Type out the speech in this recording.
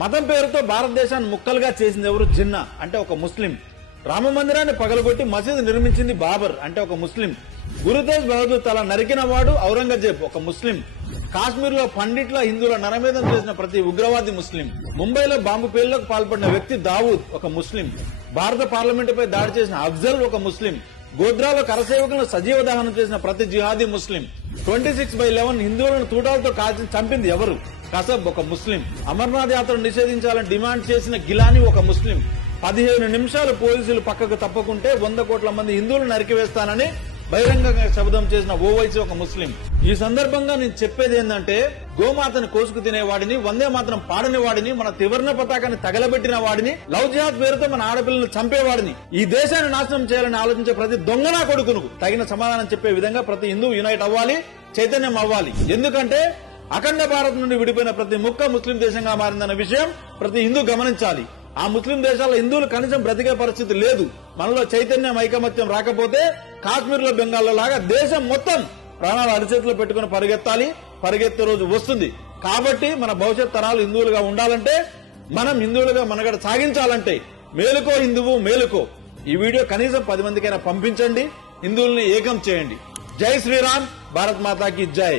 మతం పేరుతో భారతదేశాన్ని ముక్కలుగా చేసింది ఎవరు? జిన్నా అంటే ఒక ముస్లిం. రామ మందిరాన్ని పగలగొట్టి మసీదు నిర్మించింది బాబర్ అంటే ఒక ముస్లిం. గురుతేజ్ బహదూర్ తల నరికిన వాడు ఔరంగజేబ్ ఒక ముస్లిం. కాశ్మీర్ లో పండిట్ల హిందువుల నరమేధం చేసిన ప్రతి ఉగ్రవాది ముస్లిం. ముంబైలో బాంబు పేలులకు పాల్పడిన వ్యక్తి దావూద్ ఒక ముస్లిం. భారత పార్లమెంటుపై దాడి చేసిన అఫ్జల్ ఒక ముస్లిం. గోధ్రాలో కరసేవకులను సజీవ దహనం చేసిన ప్రతి జిహాదీ ముస్లిం. 26/11 హిందువులను తూటాలతో కాల్చి చంపింది ఎవరు? కసబ్ ఒక ముస్లిం. అమర్నాథ్ యాత్రను నిషేధించాలని డిమాండ్ చేసిన గిలానీ ఒక ముస్లిం. 15 నిమిషాలు పోలీసులు పక్కకు తప్పకుంటే 100 కోట్ల మంది హిందువులు నరికివేస్తానని బహిరంగంగా శబ్దం చేసిన ఓవైసీ ఒక ముస్లిం. ఈ సందర్భంగా నేను చెప్పేది ఏంటంటే, గోమాతను కోసుకు తినేవాడిని, వందే మాత్రం పాడని వాడిని, మన త్రివర్ణ పతాకాన్ని తగలబెట్టిన వాడిని, లవ్ జిహాద్ పేరుతో మన ఆడపిల్లలను చంపేవాడిని, ఈ దేశాన్ని నాశనం చేయాలని ఆలోచించే ప్రతి దొంగనా కొడుకును తగిన సమాధానం చెప్పే విధంగా ప్రతి హిందూ యునైట్ అవ్వాలి, చైతన్యం అవ్వాలి. ఎందుకంటే అఖండ భారత్ నుండి విడిపోయిన ప్రతి ముక్క ముస్లిం దేశంగా మారిందన్న విషయం ప్రతి హిందూ గమనించాలి. ఆ ముస్లిం దేశాల్లో హిందువులు కనీసం బ్రతికే పరిస్థితి లేదు. మనలో చైతన్యం, ఐకమత్యం రాకపోతే కాశ్మీర్ లో, బెంగాల్లో లాగా దేశం మొత్తం ప్రాణాలు అరిచేతిలో పెట్టుకుని పరిగెత్తాలి. పరిగెత్తే రోజు వస్తుంది. కాబట్టి మన భవిష్యత్ తరాలు హిందువులుగా ఉండాలంటే, మనం హిందువులుగా మనగడ సాగించాలంటే మేలుకో హిందువు మేలుకో. ఈ వీడియో కనీసం 10 మందికైనా పంపించండి. హిందువుల్ని ఏకం చేయండి. జై శ్రీరామ్, భారత్ మాతాకి జై.